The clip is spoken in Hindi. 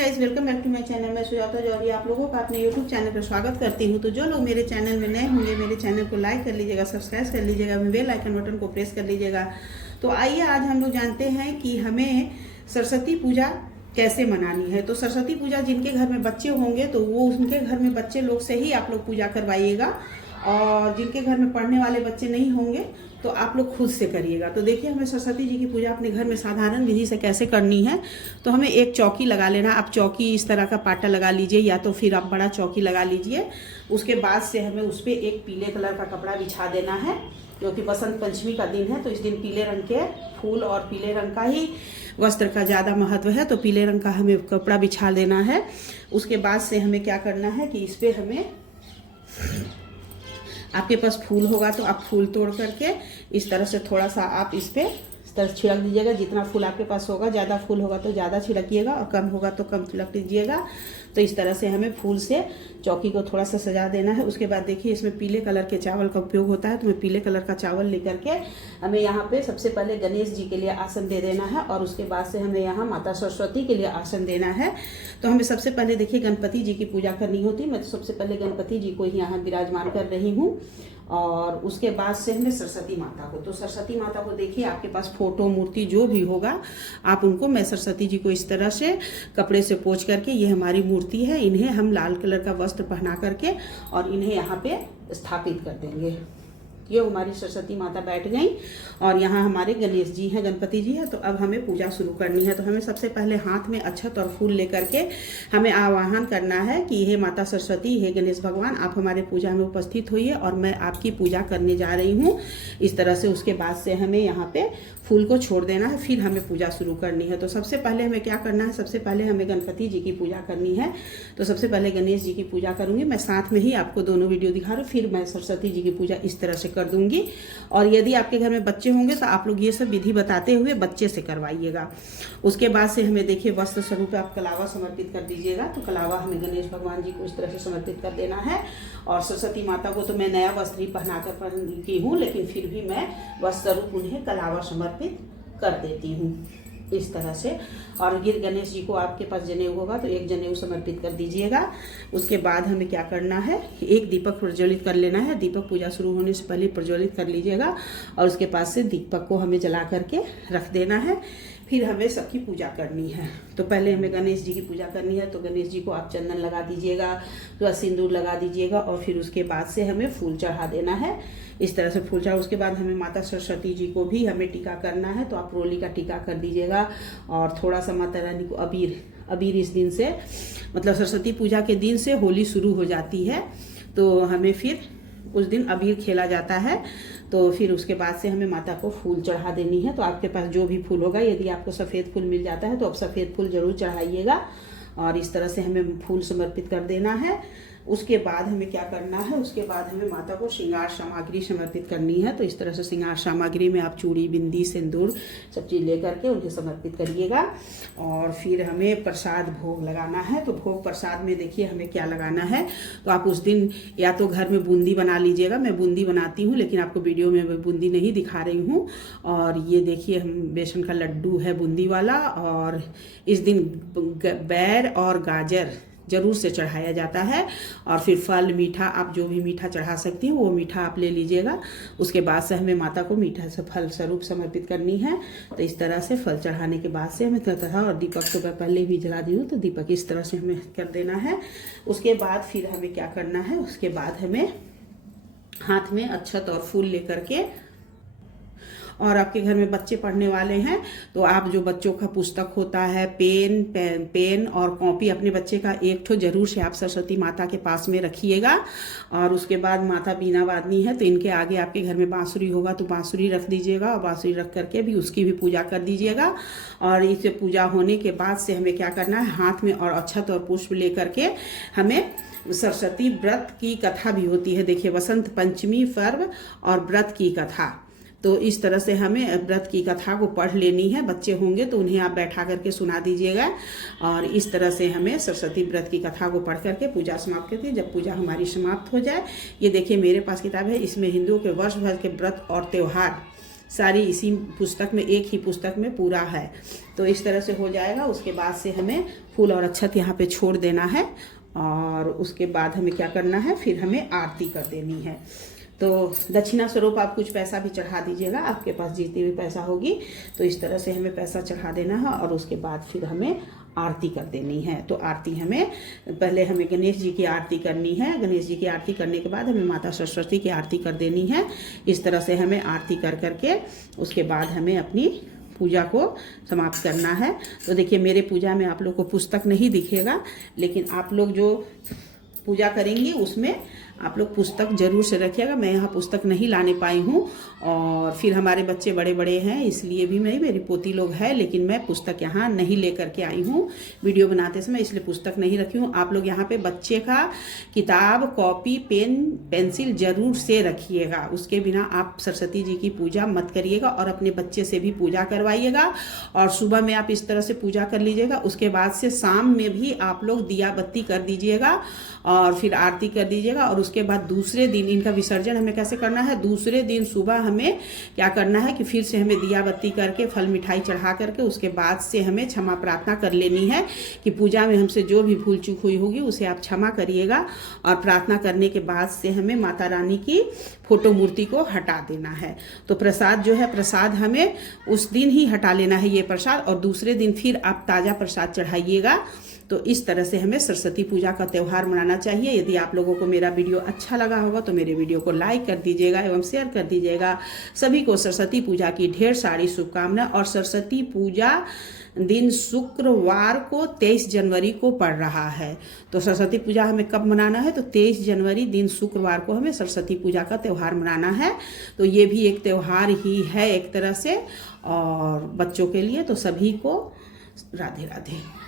Guys, welcome back to my channel. मैं सुजाता जौहरी आप लोगों का अपने यूट्यूब चैनल पर स्वागत करती हूं। तो जो लोग मेरे चैनल में नए होंगे, मेरे चैनल को लाइक कर लीजिएगा, सब्सक्राइब कर लीजिएगा, बेल आइकन बटन को प्रेस कर लीजिएगा। तो आइए आज हम लोग जानते हैं कि हमें सरस्वती पूजा कैसे मनानी है। तो सरस्वती पूजा जिनके घर में बच्चे होंगे तो वो उनके घर में बच्चे लोग से ही आप लोग पूजा करवाइएगा, और जिनके घर में पढ़ने वाले बच्चे नहीं होंगे तो आप लोग खुद से करिएगा। तो देखिए, हमें सरस्वती जी की पूजा अपने घर में साधारण विधि से कैसे करनी है। तो हमें एक चौकी लगा लेना। आप चौकी इस तरह का पाटा लगा लीजिए, या तो फिर आप बड़ा चौकी लगा लीजिए। उसके बाद से हमें उस पर एक पीले कलर का कपड़ा बिछा देना है, क्योंकि बसंत पंचमी का दिन है। तो इस दिन पीले रंग के फूल और पीले रंग का ही वस्त्र का ज़्यादा महत्व है, तो पीले रंग का हमें कपड़ा बिछा देना है। उसके बाद से हमें क्या करना है कि इस पर हमें, आपके पास फूल होगा तो आप फूल तोड़ करके इस तरह से थोड़ा सा आप इस पर इस तरह छिड़क दीजिएगा। जितना फूल आपके पास होगा, ज़्यादा फूल होगा तो ज़्यादा छिड़किएगा और कम होगा तो कम छिड़क दीजिएगा। तो इस तरह से हमें फूल से चौकी को थोड़ा सा सजा देना है। उसके बाद देखिए, इसमें पीले कलर के चावल का उपयोग होता है, तो मैं पीले कलर का चावल लेकर के हमें यहाँ पे सबसे पहले गणेश जी के लिए आसन दे देना है, और उसके बाद से हमें यहाँ माता सरस्वती के लिए आसन देना है। तो हमें सबसे पहले देखिए गणपति जी की पूजा करनी होती है। मैं तो सबसे पहले गणपति जी को ही यहाँ विराजमान कर रही हूँ, और उसके बाद से हमें सरस्वती माता को, तो सरस्वती माता को देखिए आपके पास फोटो मूर्ति जो भी होगा आप उनको, मैं सरस्वती जी को इस तरह से कपड़े से पोंछ करके, ये हमारी मूर्ति है, इन्हें हम लाल कलर का वस्त्र पहना करके और इन्हें यहाँ पे स्थापित कर देंगे। ये हमारी सरस्वती माता बैठ गई, और यहाँ हमारे गणेश जी हैं, गणपति जी हैं। तो अब हमें पूजा शुरू करनी है। तो हमें सबसे पहले हाथ में अक्षत और फूल लेकर के हमें आवाहन करना है कि हे माता सरस्वती, हे गणेश भगवान, आप हमारे पूजा में उपस्थित होइए और मैं आपकी पूजा करने जा रही हूँ, इस तरह से। उसके बाद से हमें यहाँ पे फूल को छोड़ देना है, फिर हमें पूजा शुरू करनी है। तो सबसे पहले हमें क्या करना है, सबसे पहले हमें गणपति जी की पूजा करनी है। तो सबसे पहले गणेश जी की पूजा करूँगी मैं, साथ में ही आपको दोनों वीडियो दिखा रही हूँ। फिर मैं सरस्वती जी की पूजा इस तरह से कर दूंगी। और यदि आपके घर में बच्चे होंगे तो आप लोग ये सब विधि बताते हुए बच्चे से करवाइएगा। उसके बाद से हमें देखिए वस्त्र स्वरूप आप कलावा समर्पित कर दीजिएगा। तो कलावा हमें गणेश भगवान जी को इस तरह से समर्पित कर देना है। और सरस्वती माता को तो मैं नया वस्त्र ही पहनाकर की हूँ, लेकिन फिर भी मैं वस्त्र स्वरूप उन्हें कलावा समर्पित कर देती हूँ इस तरह से। और ये गणेश जी को आपके पास जनेऊ होगा तो एक जनेऊ समर्पित कर दीजिएगा। उसके बाद हमें क्या करना है, एक दीपक प्रज्वलित कर लेना है। दीपक पूजा शुरू होने से पहले प्रज्वलित कर लीजिएगा, और उसके पास से दीपक को हमें जला करके रख देना है। फिर हमें सबकी पूजा करनी है। तो पहले हमें गणेश जी की पूजा करनी है। तो गणेश जी को आप चंदन लगा दीजिएगा, थोड़ा सिंदूर लगा दीजिएगा, और फिर उसके बाद से हमें फूल चढ़ा देना है। इस तरह से फूल चढ़ा, उसके बाद हमें माता सरस्वती जी को भी हमें टीका करना है। तो आप रोली का टीका कर दीजिएगा, और थोड़ा सा माता रानी को अबीर इस दिन से, मतलब सरस्वती पूजा के दिन से होली शुरू हो जाती है, तो हमें फिर उस दिन अबीर खेला जाता है। तो फिर उसके बाद से हमें माता को फूल चढ़ा देनी है। तो आपके पास जो भी फूल होगा, यदि आपको सफ़ेद फूल मिल जाता है तो आप सफ़ेद फूल जरूर चढ़ाइएगा, और इस तरह से हमें फूल समर्पित कर देना है। उसके बाद हमें क्या करना है, उसके बाद हमें माता को श्रृंगार सामग्री समर्पित करनी है। तो इस तरह से श्रृंगार सामग्री में आप चूड़ी, बिंदी, सिंदूर सब चीज़ लेकर के उन्हें समर्पित करिएगा। और फिर हमें प्रसाद भोग लगाना है। तो भोग प्रसाद में देखिए हमें क्या लगाना है। तो आप उस दिन या तो घर में बूंदी बना लीजिएगा, मैं बूंदी बनाती हूँ, लेकिन आपको वीडियो में मैं बूंदी नहीं दिखा रही हूँ। और ये देखिए हम बेसन का लड्डू है बूंदी वाला, और इस दिन बैर और गाजर जरूर से चढ़ाया जाता है। और फिर फल मीठा, आप जो भी मीठा चढ़ा सकती हैं वो मीठा आप ले लीजिएगा। उसके बाद से हमें माता को मीठा से फल स्वरूप समर्पित करनी है। तो इस तरह से फल चढ़ाने के बाद से हमें तरह, और दीपक तो मैं पहले भी जला दी हूँ, तो दीपक इस तरह से हमें कर देना है। उसके बाद फिर हमें क्या करना है, उसके बाद हमें हाथ में अक्षत और फूल लेकर के, और आपके घर में बच्चे पढ़ने वाले हैं तो आप जो बच्चों का पुस्तक होता है, पेन और कॉपी, अपने बच्चे का एक ठो जरूर से आप सरस्वती माता के पास में रखिएगा। और उसके बाद माता बीना वादनी है, तो इनके आगे आपके घर में बांसुरी होगा तो बांसुरी रख दीजिएगा, और बांसुरी रख करके भी उसकी भी पूजा कर दीजिएगा। और इस पूजा होने के बाद से हमें क्या करना है, हाथ में और अक्षत और पुष्प लेकर के हमें सरस्वती व्रत की कथा भी होती है। देखिए, वसंत पंचमी पर्व और व्रत की कथा, तो इस तरह से हमें व्रत की कथा को पढ़ लेनी है। बच्चे होंगे तो उन्हें आप बैठा करके सुना दीजिएगा, और इस तरह से हमें सरस्वती व्रत की कथा को पढ़ करके पूजा समाप्त करती है। जब पूजा हमारी समाप्त हो जाए, ये देखिए मेरे पास किताब है, इसमें हिंदुओं के वर्ष भर के व्रत और त्यौहार सारी इसी पुस्तक में, एक ही पुस्तक में पूरा है। तो इस तरह से हो जाएगा। उसके बाद से हमें फूल और अक्षत यहाँ पे छोड़ देना है और उसके बाद हमें क्या करना है, फिर हमें आरती कर देनी है। तो दक्षिणा स्वरूप आप कुछ पैसा भी चढ़ा दीजिएगा, आपके पास जितनी भी पैसा होगी। तो इस तरह से हमें पैसा चढ़ा देना है और उसके बाद फिर हमें आरती कर देनी है। तो आरती हमें पहले हमें गणेश जी की आरती करनी है। गणेश जी की आरती करने के बाद हमें माता सरस्वती की आरती कर देनी है। इस तरह से हमें आरती कर करके उसके बाद हमें अपनी पूजा को समाप्त करना है। तो देखिए मेरे पूजा में आप लोग को पुस्तक नहीं दिखेगा, लेकिन आप लोग जो पूजा करेंगी उसमें आप लोग पुस्तक जरूर से रखिएगा। मैं यहाँ पुस्तक नहीं लाने पाई हूँ और फिर हमारे बच्चे बड़े बड़े हैं, इसलिए भी नहीं, मेरी पोती लोग हैं, लेकिन मैं पुस्तक यहाँ नहीं लेकर के आई हूँ वीडियो बनाते समय, इसलिए पुस्तक नहीं रखी हूँ। आप लोग यहाँ पे बच्चे का किताब, कॉपी, पेन, पेंसिल जरूर से रखिएगा। उसके बिना आप सरस्वती जी की पूजा मत करिएगा और अपने बच्चे से भी पूजा करवाइएगा। और सुबह में आप इस तरह से पूजा कर लीजिएगा। उसके बाद से शाम में भी आप लोग दिया बत्ती कर दीजिएगा और फिर आरती कर दीजिएगा। और उसके बाद दूसरे दिन इनका विसर्जन हमें कैसे करना है, दूसरे दिन सुबह हमें क्या करना है कि फिर से हमें दिया बत्ती करके फल मिठाई चढ़ा करके उसके बाद से हमें क्षमा प्रार्थना कर लेनी है कि पूजा में हमसे जो भी भूल चूक हुई होगी उसे आप क्षमा करिएगा। और प्रार्थना करने के बाद से हमें माता रानी की फोटो मूर्ति को हटा देना है। तो प्रसाद जो है, प्रसाद हमें उस दिन ही हटा लेना है ये प्रसाद, और दूसरे दिन फिर आप ताज़ा प्रसाद चढ़ाइएगा। तो इस तरह से हमें सरस्वती पूजा का त्यौहार मनाना चाहिए। यदि आप लोगों को मेरा वीडियो अच्छा लगा होगा तो मेरे वीडियो को लाइक कर दीजिएगा एवं शेयर कर दीजिएगा। सभी को सरस्वती पूजा की ढेर सारी शुभकामनाएं। और सरस्वती पूजा दिन शुक्रवार को 23 जनवरी को पड़ रहा है। तो सरस्वती पूजा हमें कब मनाना है, तो 23 जनवरी दिन शुक्रवार को हमें सरस्वती पूजा का त्यौहार मनाना है। तो ये भी एक त्यौहार ही है एक तरह से और बच्चों के लिए। तो सभी को राधे राधे।